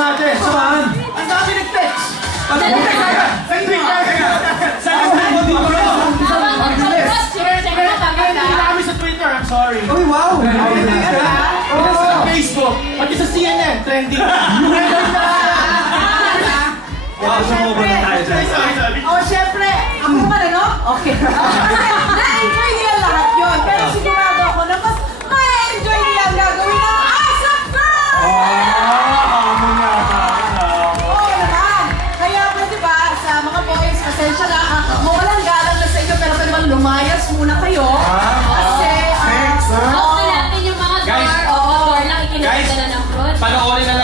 natin. Saan? Ang dami nag-text. Saan yung kami sa Twitter, I'm sorry. Uy, wow! Pati sa Facebook, pati sa CNN, trending. Wow, sumubo na tayo dyan. Oh, syempre, ako naman ano? Okay. Na-enjoy nila lahat yun. Pero sigurado ako na mas ma-enjoy nila ang gagawin ng ASAP Girls! Oo naman. Kaya po diba, sa mga boys, pasensya na, mawalang galang na sa inyo, pero pwede bang lumayas muna kayo? Kasi, Off na natin yung mga door. Oo. Door lang ikinagdala ng fruit. Panoorin na